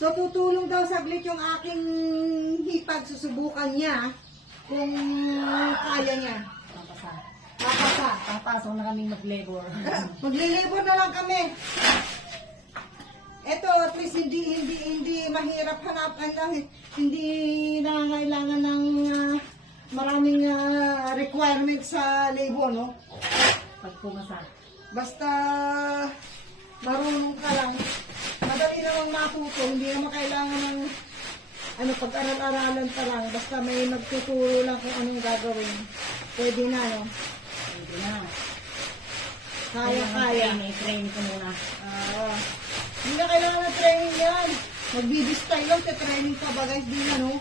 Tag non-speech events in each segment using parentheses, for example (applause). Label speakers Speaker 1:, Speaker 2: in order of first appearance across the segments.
Speaker 1: So, tutulong daw saglit yung aking hipag. Susubukan niya kung kaya niya.
Speaker 2: Papasa.
Speaker 1: Papasa.
Speaker 2: Papasok na kaming mag-labor. (laughs)
Speaker 1: Maglilibot na lang kami. Ito, at least hindi hindi hindi mahirap hanapan lang. Hindi nangangailangan ng ah, maraming ah, requirements sa labor, no?
Speaker 2: Pag pumasa.
Speaker 1: Basta marunong ka lang. Madali namang matuto. Hindi naman kailangan ng ano, pag-aral-aralan pa lang. Basta may magtuturo lang kung anong gagawin. Pwede na, no?
Speaker 2: Hindi na.
Speaker 1: Kaya-kaya.
Speaker 2: May train ko muna.
Speaker 1: Ah, hindi na kailangan ng training yan. Magbibistay lang sa training ka ba guys, di na no?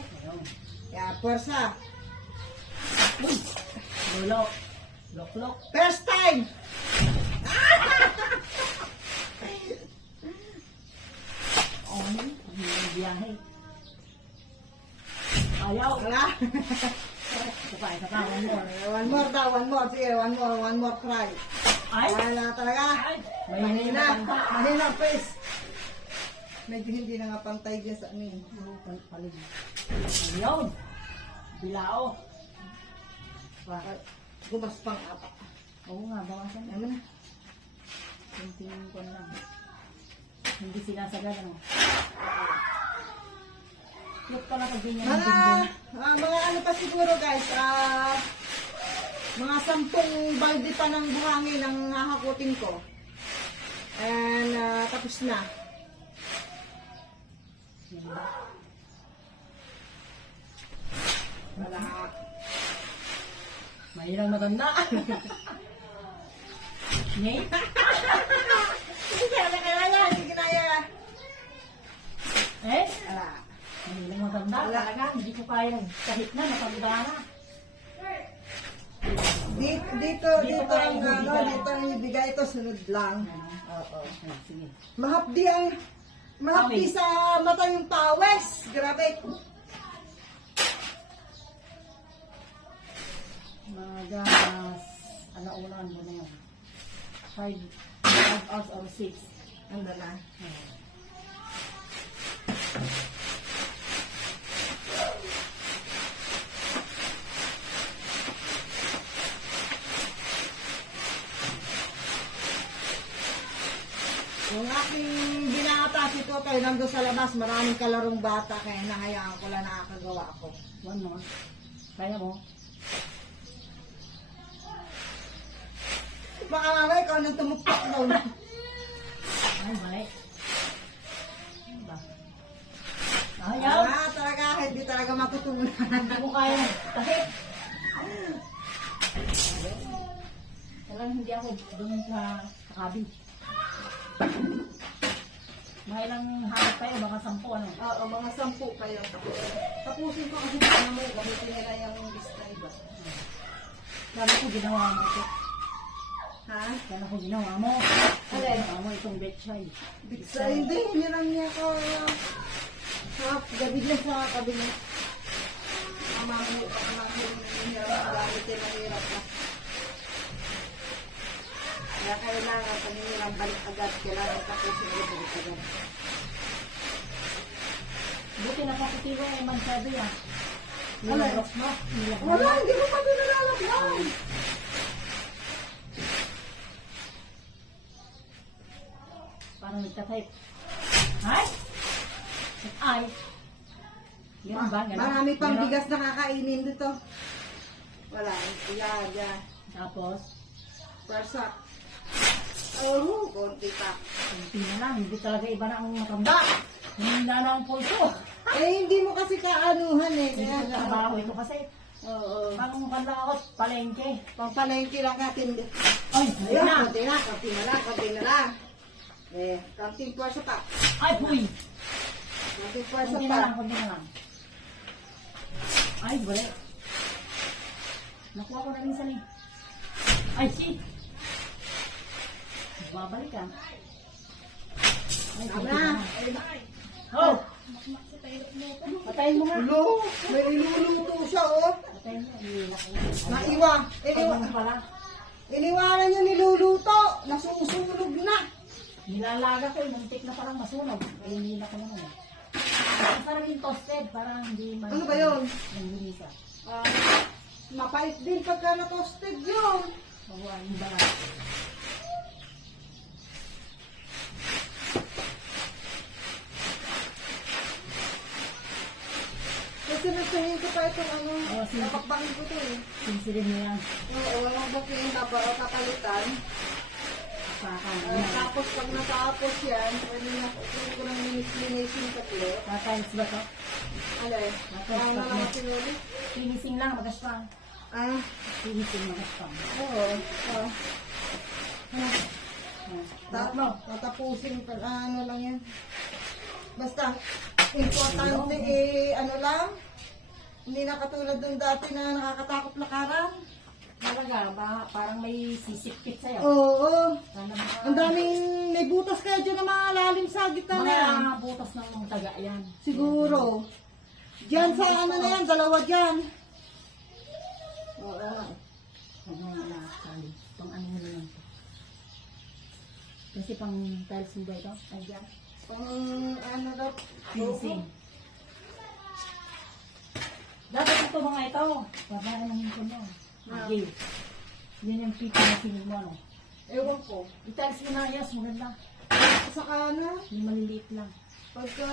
Speaker 1: Kaya, pwersa. Uy,
Speaker 2: Lulo. Lok-lok.
Speaker 1: First time!
Speaker 2: Oh, ano? Ang biyahe. Ayaw. Pa, isa pa. One more.
Speaker 1: one more daw, one more. Sige, one more, one more try.
Speaker 2: Ay!
Speaker 1: Wala talaga.
Speaker 2: Ay!
Speaker 1: Mahina.
Speaker 2: Mahina.
Speaker 1: Please. Medyo hindi na nga pantay dyan sa amin.
Speaker 2: Pal- Palig. Ayun. Bilao.
Speaker 1: Bakit? Gumas pang apat.
Speaker 2: Oo nga, bawasan.
Speaker 1: Ano na?
Speaker 2: Tingin ko na lang. Hindi sinasagad, ano? Look pala pag ganyan
Speaker 1: Mga, ah, mga ano pa siguro guys, ah, mga sampung balde pa ng buhangin ang hahakutin ko. And ah, tapos na.
Speaker 2: Yan?
Speaker 1: Wala.
Speaker 2: Mahirang matanda. (laughs) Ngay? (laughs)
Speaker 1: Hindi kaya na kaya, hindi kinaya.
Speaker 2: Eh?
Speaker 1: Wala.
Speaker 2: Mahirang matanda.
Speaker 1: Wala.
Speaker 2: Talaga, hindi ko kaya ng kahit na, matanda na.
Speaker 1: Dito, dito,
Speaker 2: Dito
Speaker 1: ang ano, dito ang ibigay ito, sunod lang.
Speaker 2: Oo. Ah, sige.
Speaker 1: Mahapdi ang, mahapdi sa mata yung pawes. Grabe.
Speaker 2: Mga alaunan mo na yun. Five, five hours or six.
Speaker 1: Ano na? Yung aking binata si Totoy nandun sa labas, maraming kalarong bata kaya nahayaan ko lang nakakagawa ako.
Speaker 2: One more. Kaya mo?
Speaker 1: Baka mamaya ikaw nang tumuktok doon. (laughs)
Speaker 2: Ay, mali. Ba? Ayaw!
Speaker 1: Ah, talaga, hindi talaga matutunan.
Speaker 2: Hindi ko kaya. Kahit. (laughs) Walang hindi ako doon sa sa cabin. Mga ilang hanap kayo, baka sampu ano.
Speaker 1: Oo, mga sampu kayo. Tapusin ko kasi paano mo, gamitin nila yung ba?
Speaker 2: Kaya ko ginawa mo ito.
Speaker 1: Ha?
Speaker 2: Kaya ko ginawa mo.
Speaker 1: Alin?
Speaker 2: Ginawa mo itong betchay.
Speaker 1: Sa hindi, hinirang niya ko. Sa gabi niya sa kabila. Amamu, amamu, hinirang sa gamit yung mahirap na. Kaya kailangan, kung hinirang balik agad, kailangan tapusin yung balik agad.
Speaker 2: Buti na ay mansado yan.
Speaker 1: Alin?
Speaker 2: Nilalok mo. Mo.
Speaker 1: Wala, hindi mo pa nilalakyan.
Speaker 2: Parang nagtatype. Ay! Ay! Yun ba? Ganun?
Speaker 1: Marami pang
Speaker 2: Ganun?
Speaker 1: bigas na kakainin dito. Wala, yan, yan.
Speaker 2: Tapos,
Speaker 1: Persa. Oh, konti pa.
Speaker 2: hindi na lang. Hindi talaga iba na ang matanda. Hindi na ang pulso.
Speaker 1: Eh, hindi mo kasi kaanuhan eh.
Speaker 2: Hindi ko trabaho ito kasi.
Speaker 1: Oo.
Speaker 2: Parang kanda ako, palengke.
Speaker 1: Pangpalengke lang natin.
Speaker 2: Ay,
Speaker 1: Ayun,
Speaker 2: na.
Speaker 1: konti na, konti na lang, konti na lang. Eh, konting pwersa pa.
Speaker 2: Ay, puy.
Speaker 1: Konting pwersa pa.
Speaker 2: na lang, kunti na lang. Ay, bali. Nakuha ko na rin sali. Ay, si. Babalik ka. Ay,
Speaker 1: Tama.
Speaker 2: Oh! Patayin mo nga.
Speaker 1: Ulo, may iluluto siya, oh.
Speaker 2: Patayin mo. Mo.
Speaker 1: Naiwa. Iniwa,
Speaker 2: ano pala?
Speaker 1: iniwanan niya niluluto. Nasusunog na.
Speaker 2: Nilalaga ko, eh, muntik na parang masunog. Ay, nililak ko naman. eh. Masarap yung toasted, parang hindi man.
Speaker 1: Ano ba yun?
Speaker 2: Hindi siya.
Speaker 1: Ah, mapait din pagka na-toasted yun.
Speaker 2: Bawa, yung
Speaker 1: nasahin ko pa itong ano,
Speaker 2: Oh, sige.
Speaker 1: napakbangin ko to eh.
Speaker 2: Sinsirin mo yan.
Speaker 1: Oo, walang booking na ba o kapalitan.
Speaker 2: Saka,
Speaker 1: Ah, tapos pag natapos yan, pwede na pwede ko nang linis-linis yung tatlo.
Speaker 2: Tatiles ba to?
Speaker 1: Ano eh?
Speaker 2: Tapos,
Speaker 1: Ang mga
Speaker 2: may-
Speaker 1: sinuli?
Speaker 2: Finishing lang, magaspang.
Speaker 1: Ah,
Speaker 2: Finishing, magaspang.
Speaker 1: oo. Ah,
Speaker 2: Oh.
Speaker 1: tatlo. Tatapusin pa, ah, ano lang yan. Basta, importante eh, ano lang, hindi na katulad nung dati na nakakatakot lakaran.
Speaker 2: Talaga, ba, parang may sisipit sa'yo.
Speaker 1: Oo.
Speaker 2: Sana mga-
Speaker 1: Ang daming, may butas kaya dyan na mga lalim sa gitna na yan.
Speaker 2: Mga butas ng taga yan.
Speaker 1: Siguro. Diyan sa ano na yan, dalawa dyan. Oo.
Speaker 2: Ano na, sorry. Pang ano mo naman to. Kasi pang tiles mo ba ito? Ay, yan.
Speaker 1: Pang ano daw.
Speaker 2: Finishing. Dapat ito mga ito. Babaan ng hintun mo.
Speaker 1: Ah.
Speaker 2: Okay. Yan yung pipi na sinig mo, ano?
Speaker 1: Ewan ko.
Speaker 2: I-tiles mo na, yes, maganda.
Speaker 1: Saka ano,
Speaker 2: Yung maliliit lang.
Speaker 1: pagka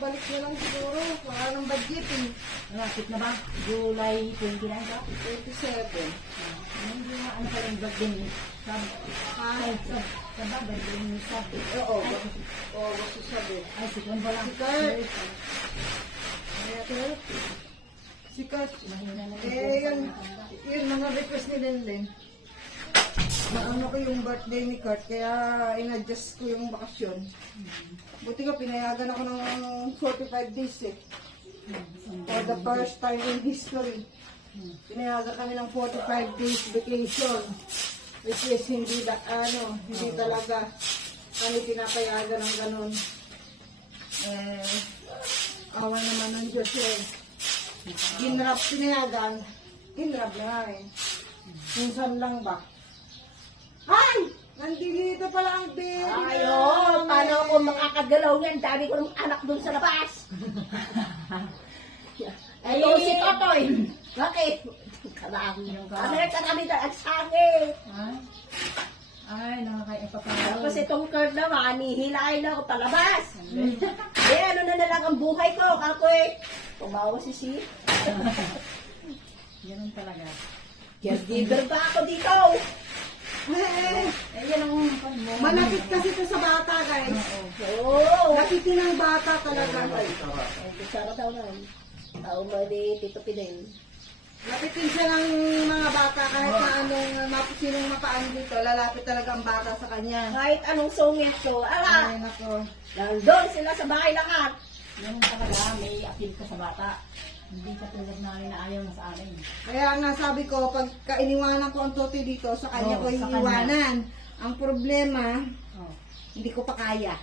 Speaker 1: balik na lang siguro, wala nang budget eh.
Speaker 2: Malapit na ba? July 29 ka?
Speaker 1: 27.
Speaker 2: Ah, Hindi na, ano pala yung birthday ni Sab. Ay, Sab. Sab ba? Birthday ni Sab.
Speaker 1: Oo, oo, gusto sabi.
Speaker 2: Ay, si Kwan ba lang?
Speaker 1: Sikat.
Speaker 2: Yung
Speaker 1: Eh, yun, yun mga request ni Lenlen. Naano ko yung birthday ni Kurt, kaya in-adjust ko yung bakasyon. Buti nga, pinayagan ako ng 45 days eh. For the first time in history. Pinayagan kami ng 45 days vacation. Which is hindi, da, ano, hindi talaga kami pinapayagan ng ganun. Eh, awa naman ng Diyos eh. Ginrap pinayagan, ginrap na namin. Minsan lang ba? Ay! Nandito pala ang baby.
Speaker 3: Ayo, paano ako makakagalaw yan? Dami ko ng anak doon sa labas. (laughs) Ay, si Totoy. Bakit? Karami ng Ano yung karami na ang sakit.
Speaker 2: Ay, ay, nakakaya pa
Speaker 3: Tapos itong curd naman, hihilain na ako palabas. (laughs) Eh, ano na na lang ang buhay ko. Kako eh, tumawa si si. (laughs)
Speaker 2: Ganun talaga.
Speaker 3: Caregiver ba ako dito?
Speaker 1: Eh,
Speaker 2: Eh, yan ang pan mo.
Speaker 1: Malapit kasi to sa bata, guys.
Speaker 3: Oo.
Speaker 1: Nakiti ng bata talaga.
Speaker 3: Ay, kusara daw na. Tao mo di Tito Pinel.
Speaker 1: Lapitin siya ng mga bata kahit na anong mapusinong mapaan dito, lalapit talaga ang bata sa kanya.
Speaker 3: Kahit anong sungit ko, ala,
Speaker 1: Ay, nako.
Speaker 3: nandun sila sa bahay lahat.
Speaker 2: Ganun talaga, may appeal ka sa bata. Hindi ka tulad namin na ayaw na sa amin.
Speaker 1: Kaya nga sabi ko, pag kainiwanan ko ang tote dito, sa kanya
Speaker 2: Oo,
Speaker 1: ko
Speaker 2: sa kanya.
Speaker 1: iiwanan. Ang problema,
Speaker 2: Oh,
Speaker 1: hindi ko pa kaya.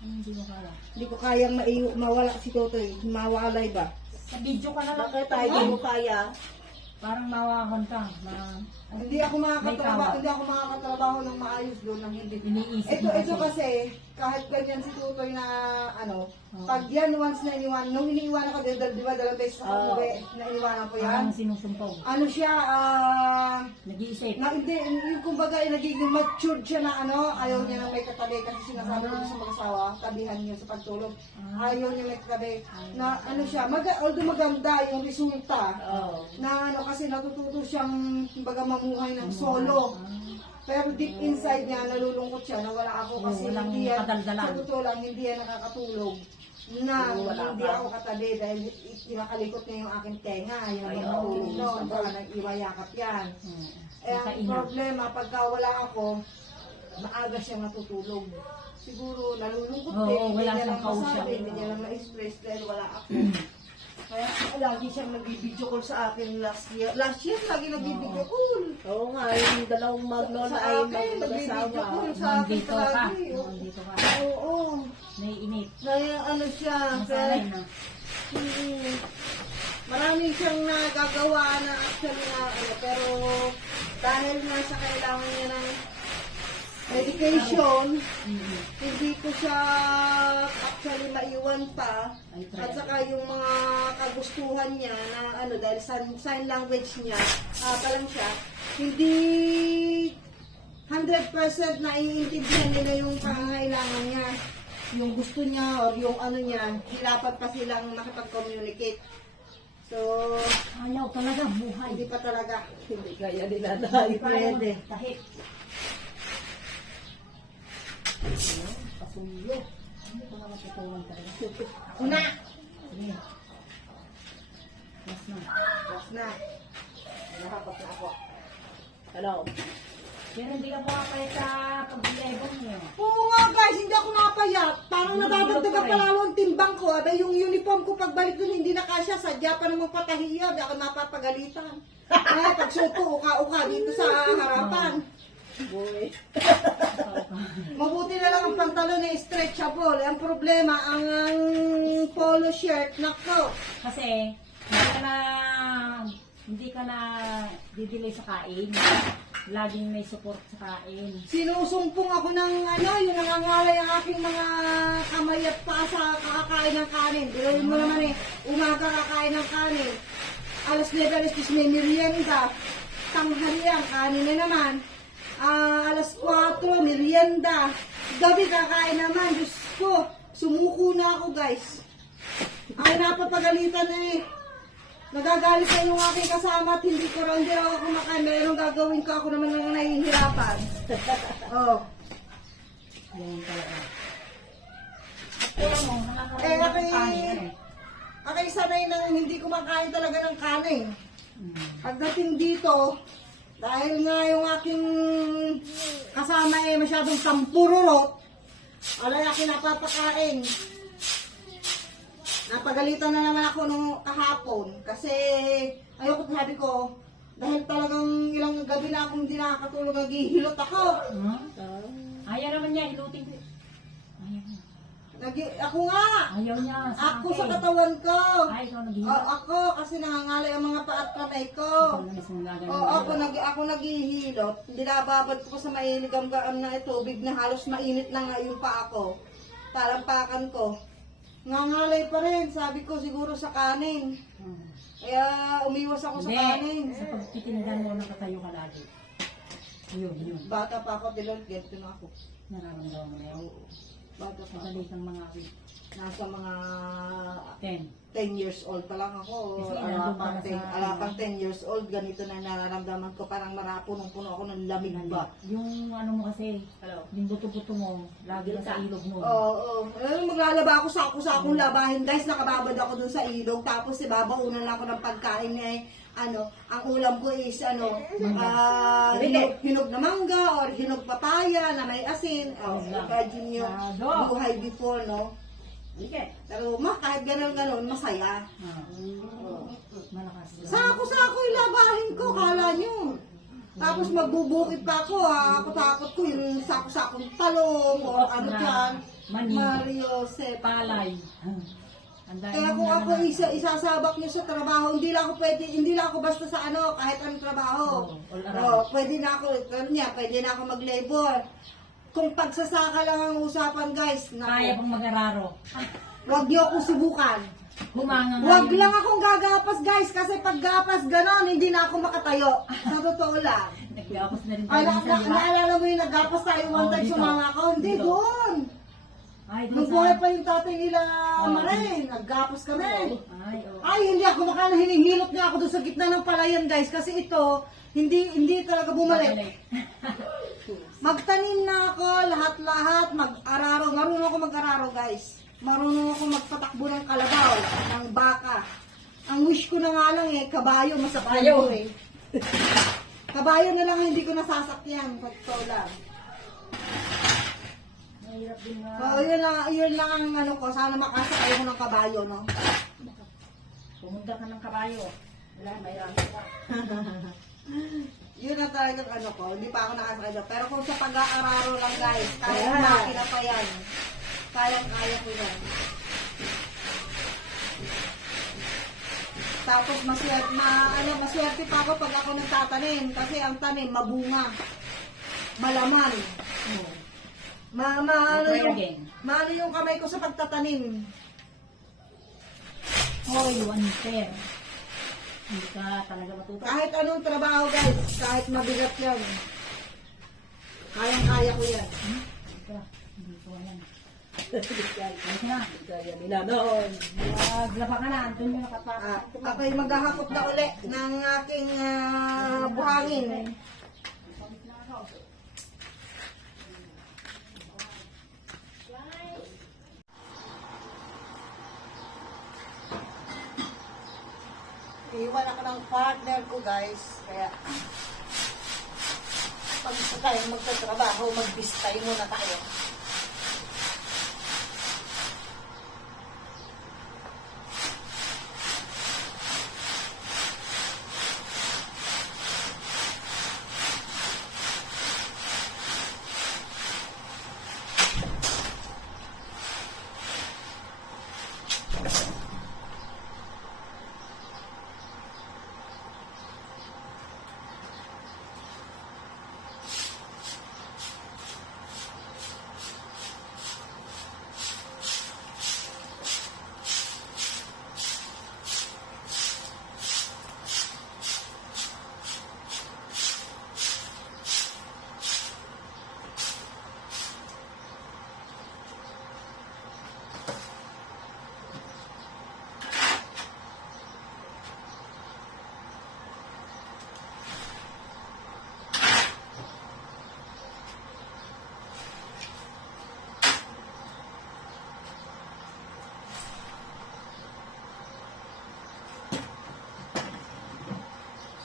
Speaker 2: hindi mo kala?
Speaker 1: Hindi ko kayang maiu- mawala si Totoy. Mawalay ba?
Speaker 2: Video ka na lang.
Speaker 3: Bakit tayo di mo kaya?
Speaker 2: Parang mawahon ka. Ma
Speaker 1: Hindi ako makakatrabaho, hindi ako makakatrabaho ng maayos doon ng hindi.
Speaker 2: iniisip
Speaker 1: Ito, ito kasi, kahit ganyan si Tutoy na, ano,
Speaker 2: Oo.
Speaker 1: pag yan once na iniwan, nung iniiwan ako din, dal- di ba, dalawang beses ako umuwi, na iniwanan ko yan.
Speaker 2: Parang sinusumpaw.
Speaker 1: Ano siya, ah,
Speaker 2: Nag-iisip.
Speaker 1: na, hindi, yung kumbaga, nagiging matured siya na ano, ayaw niya na may katabi, kasi sinasabi ko sa mag-asawa, tabihan niyo sa pagtulog.
Speaker 2: Ah.
Speaker 1: Ayaw niya may katabi. Na, ano siya, mag although maganda yung resulta,
Speaker 3: Oo.
Speaker 1: na ano kasi natututo siyang kumbaga mamuhay ng solo. Pero deep inside niya, nalulungkot siya na wala ako kasi
Speaker 2: walang
Speaker 1: hindi yan,
Speaker 2: kadaldalan.
Speaker 1: sa totoo lang, hindi yan nakakatulog. Na
Speaker 3: Oo, wala
Speaker 1: hindi
Speaker 3: ka.
Speaker 1: ako katabi dahil kinakalikot niya yung aking tenga, yung
Speaker 3: Ay,
Speaker 1: matulog
Speaker 3: oo.
Speaker 1: noon, para nag-iwayakap yan.
Speaker 2: Hmm.
Speaker 1: Eh, ang problema, pagka wala ako, maaga siya natutulog. Siguro, nalulungkot
Speaker 2: Oo,
Speaker 1: din, hindi
Speaker 2: wala
Speaker 1: niya
Speaker 2: siyang
Speaker 1: lang
Speaker 2: kausap.
Speaker 1: masabi, hindi niya lang na-express dahil wala ako. (clears throat) Kaya lagi siyang nag-video call sa akin last year. Last year, lagi nag-video call.
Speaker 3: Oo nga, yung dalawang maglola
Speaker 1: Sa
Speaker 3: ay
Speaker 1: akin,
Speaker 3: mag-asawa.
Speaker 1: nag-video call sa akin
Speaker 2: Nandito ka.
Speaker 1: palagi.
Speaker 2: Nandito ka.
Speaker 1: Oo.
Speaker 2: Naiinip.
Speaker 1: Kaya ano siya,
Speaker 2: Masanay
Speaker 1: kaya,
Speaker 2: na.
Speaker 1: mm, marami siyang nagagawa na actually na ano, pero dahil nga sa kailangan niya ng medication,
Speaker 2: Mhm.
Speaker 1: hindi ko siya actually maiwan pa. At saka yung mga kagustuhan niya na ano, dahil sign, sign language niya, ah pa lang siya, hindi 100% naiintindihan nila yung pangangailangan niya. Yung gusto niya or yung ano niya, hilapat pa silang makipag-communicate. So,
Speaker 2: Ayaw talaga buhay.
Speaker 1: hindi pa talaga.
Speaker 3: Hindi kaya nila na
Speaker 1: Pwede.
Speaker 2: Tahit. Ayun, Pasuyo. Hindi ko na matutunan talaga.
Speaker 1: Una!
Speaker 2: Sige. Yes na.
Speaker 1: Tapos na. Nahapot na ako.
Speaker 3: Ano?
Speaker 2: Pero hindi ka makakaya sa pag-lebong niyo.
Speaker 1: Oo nga guys, hindi ako napayat. Parang nadadagdagan pa lalo ang timbang ko. Abay, yung uniform ko pagbalik dun hindi na kasya. Sadya pa naman patahiya. Di ako mapapagalitan. Eh, (laughs) pag suko, uka-uka dito sa harapan.
Speaker 3: Boy. (laughs)
Speaker 1: Mabuti na lang ang pantalon na stretchable. Ang problema, ang, ang polo shirt, nako.
Speaker 2: Kasi, hindi ka na, hindi ka na didelay sa kain. Laging may support sa kain.
Speaker 1: Sinusumpong ako ng ano, yung nangangalay ang aking mga kamay at paa sa kakakain ng kanin. Bilawin mo naman eh, umaga kakain ng kanin. Alas 9, alas 10 may merienda. Tanghalian, kanin na naman. Ah, alas 4, merienda. Gabi kakain naman. Diyos ko, sumuko na ako guys. Ay, napapagalitan na eh. Nagagalit pa yung aking kasama at hindi ko raw hindi ako kumakain. Meron gagawin ko ako naman ang nahihirapan. (laughs) oh.
Speaker 2: Ganyan talaga.
Speaker 1: Eh,
Speaker 2: ng
Speaker 1: aking-
Speaker 2: eh.
Speaker 1: Akay sanay na hindi kumakain talaga ng kanin.
Speaker 2: Mm.
Speaker 1: Pagdating dito, dahil nga yung aking kasama eh masyadong tampurulot, alay aking napapakain. Napagalitan na naman ako nung kahapon kasi ayoko sabi ko, dahil talagang ilang gabi na akong hindi nakakatulog, naghihilot ako.
Speaker 2: Huh? Ayaw naman niya, ilutin.
Speaker 1: Nagi, ako nga!
Speaker 2: Ayaw niya sa
Speaker 1: Ako
Speaker 2: akin.
Speaker 1: sa katawan ko!
Speaker 2: Ay, ikaw
Speaker 1: O,
Speaker 2: naghihirap.
Speaker 1: ako kasi nangangalay ang mga paat kamay ko.
Speaker 2: Ikaw na mismo.
Speaker 1: Oo, ako, nag, ako naghihilot. Dinababad ko sa mainit ang gaan na tubig na halos mainit na nga yung paa ko. Talampakan ko. Nangalay pa rin, sabi ko siguro sa kanin.
Speaker 2: Hmm.
Speaker 1: Kaya umiwas ako sa
Speaker 2: Hindi,
Speaker 1: kanin.
Speaker 2: sa pagtitindan mo, nakatayo ka lagi. Yun, yun.
Speaker 1: Bata pa ako, dilog, get na ako.
Speaker 2: Nararamdaman mo na yun.
Speaker 1: Bata pa ako.
Speaker 2: Kang mga
Speaker 1: Nasa mga
Speaker 2: 10.
Speaker 1: 10 years old pa lang ako.
Speaker 2: Kasi
Speaker 1: Ala
Speaker 2: nandun ka na
Speaker 1: 10,
Speaker 2: sa-
Speaker 1: ala pang 10 years old, ganito na nararamdaman ko. Parang marapunong-puno ako ng lamig ba.
Speaker 2: Yung ano mo kasi,
Speaker 3: Ano?
Speaker 2: yung buto-buto mo, lagi na sa ilog mo.
Speaker 1: Oo, oo. Alam mo, maglalaba ako sa ako sa akong labahin. Guys, nakababad ako dun sa ilog. Tapos, si babaunan lang ako ng pagkain eh. Ano, ang ulam ko is, ano, ah, hinog, hinog na mangga or hinog papaya na may asin. Oh, imagine nyo, buhay before, no?
Speaker 2: Sige.
Speaker 1: Pero, ma, kahit ganun-ganun, masaya.
Speaker 2: Ah, malakas.
Speaker 1: Sa ako, sa ako yung labahin ko, kala nyo. Tapos magbubukit pa ako, ha. Ako takot ko yung sako-sakong talong o ano dyan. Mario Sep.
Speaker 2: Palay.
Speaker 1: Kaya kung ako isa, isasabak niyo sa trabaho, hindi lang ako pwede, hindi lang ako basta sa ano, kahit anong trabaho.
Speaker 2: Oo,
Speaker 1: pwede na ako, niya, pwede na ako mag-labor. Kung pagsasaka lang ang usapan, guys,
Speaker 2: Kaya
Speaker 1: naku,
Speaker 2: pang mag-araro.
Speaker 1: wag niyo akong subukan.
Speaker 2: Humanga nga
Speaker 1: Wag
Speaker 2: yun.
Speaker 1: lang akong gagapas, guys, kasi pag gapas ganon, hindi na ako makatayo. Sa totoo lang. (laughs)
Speaker 2: Nagkapos na rin
Speaker 1: Ay,
Speaker 2: tayo
Speaker 1: na,
Speaker 2: sa
Speaker 1: na,
Speaker 2: iba.
Speaker 1: naalala mo yung naggapas tayo one
Speaker 2: Oo,
Speaker 1: time
Speaker 2: dito.
Speaker 1: sumama ako? Hindi,
Speaker 2: Dito.
Speaker 1: doon.
Speaker 2: Ay,
Speaker 1: Nung buhay pa yung tatay nila,
Speaker 2: Oo.
Speaker 1: Maray, naggapas kami.
Speaker 2: Ay, oo.
Speaker 1: Ay, hindi ako makala hinihilot nga ako doon sa gitna ng palayan, guys. Kasi ito, hindi hindi talaga bumalik. (laughs) Magtanim na ako, lahat-lahat, mag-araro. Marunong ako mag-araro, guys. Marunong ako magpatakbo ng kalabaw, ng baka. Ang wish ko na nga lang eh, kabayo, masakyan ko eh. (laughs) kabayo na lang ang hindi ko nasasakyan, pag ito lang.
Speaker 2: Mahirap din nga.
Speaker 1: So, yun lang, yun lang ang ano ko, sana makasakay ko ng kabayo, no?
Speaker 2: Pumunta ka ng kabayo.
Speaker 3: Wala, mayroon ka. (laughs)
Speaker 1: Yun ang talagang ano ko, hindi pa ako nakasakay doon. Pero kung sa pag-aararo lang guys, kaya
Speaker 3: Yeah.
Speaker 1: makina pa yan. Kaya-kaya ko yan. Tapos maswerte, ma, ano, maswerte pa ako pag ako nagtatanim. Kasi ang tanim, mabunga. Malaman. Ma, ma, ano
Speaker 2: Try
Speaker 1: yung,
Speaker 2: again.
Speaker 1: maano yung kamay ko sa pagtatanim.
Speaker 2: Hoy, one pair. Hindi ka talaga matuto.
Speaker 1: Kahit anong trabaho guys, kahit mabigat yan. Kayang-kaya ko yan.
Speaker 2: Hindi ka. Hindi ko alam. (laughs) Ayos na.
Speaker 3: kaya nila noon.
Speaker 2: Maglaba ka na. Yung
Speaker 1: Ah,
Speaker 2: nakatakas.
Speaker 1: ako'y maghahakot na uli ng aking ah, buhangin. Iwan ako ng partner ko guys, kaya pag gusto tayong magtatrabaho, magbistay muna tayo.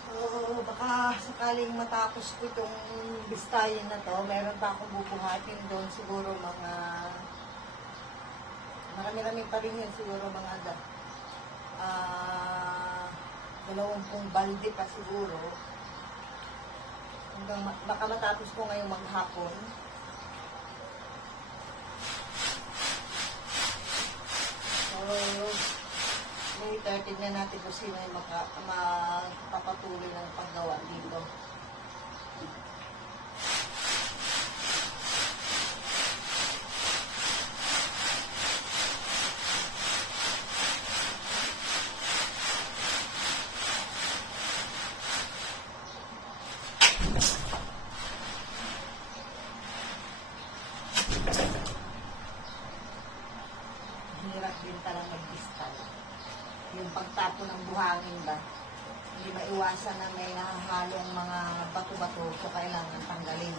Speaker 1: So, baka sakaling matapos ko itong bistayin na to, meron pa akong bubuhatin doon siguro mga marami-rami pa rin yun siguro mga da, ah dalawampung balde pa siguro. Hanggang baka matapos ko ngayong maghapon. So tignan natin kung sino yung maka, magpapatuloy ng paggawa dito hirap din talagang mag-distal. Yung pagtapo ng buhangin ba, hindi maiwasan na may nahahalong mga bato-bato so kailangan tanggalin.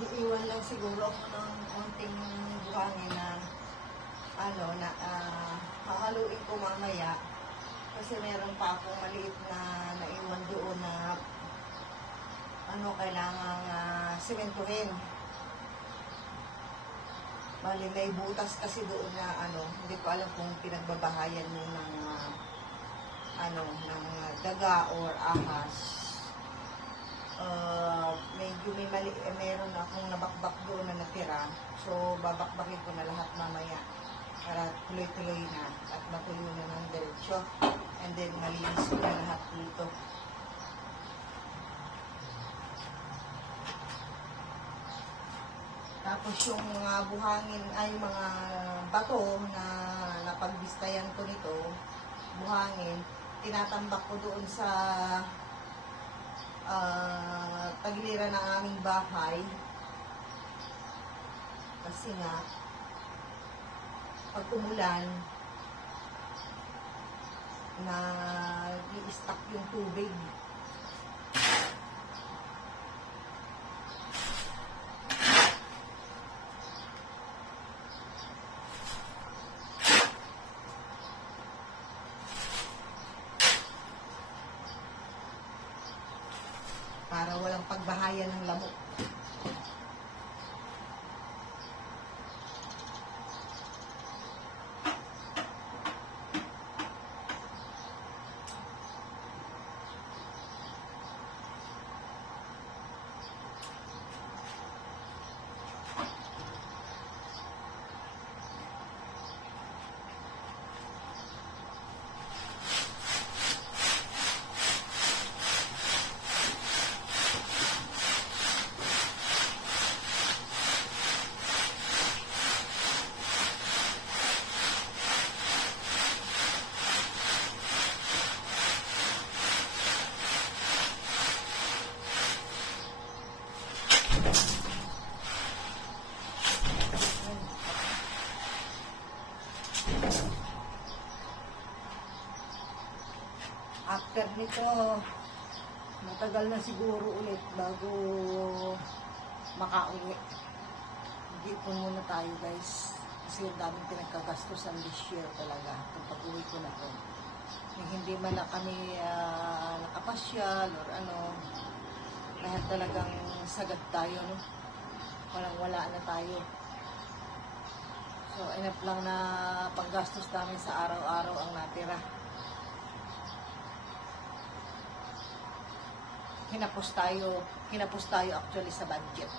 Speaker 1: Mag-iiwan lang siguro ako ng konting buhangin na ano na ah, hahaluin ko mamaya kasi meron pa akong maliit na naiwan doon na ano kailangang uh, simentuhin. Bali, may butas kasi doon na ano, hindi ko alam kung pinagbabahayan mo ng ah, ano, ng ah, daga or ahas. Uh, medyo may mali, eh, meron akong nabakbak doon na natira. So, babakbakin ko na lahat mamaya para tuloy-tuloy na at matuloy na ng diretso. And then, malinis ko na lahat dito. Tapos yung mga buhangin ay mga bato na napagbistayan ko nito, buhangin, tinatambak ko doon sa ah tagiliran ng aming bahay. Kasi nga, pag umulan, na i-stack yung tubig. para pagbahayan ng lamok. After nito, matagal na siguro ulit bago makauwi. Mag-ipon muna tayo guys. Kasi ang daming pinagkagastusan this year talaga. Itong pag-uwi ko na to. Yung hindi man na kami ah, nakapasyal or ano, lahat talagang sagad tayo, no? Walang wala na tayo. So, enough lang na panggastos namin sa araw-araw ang natira. Hinapos tayo, hinapos tayo actually sa budget.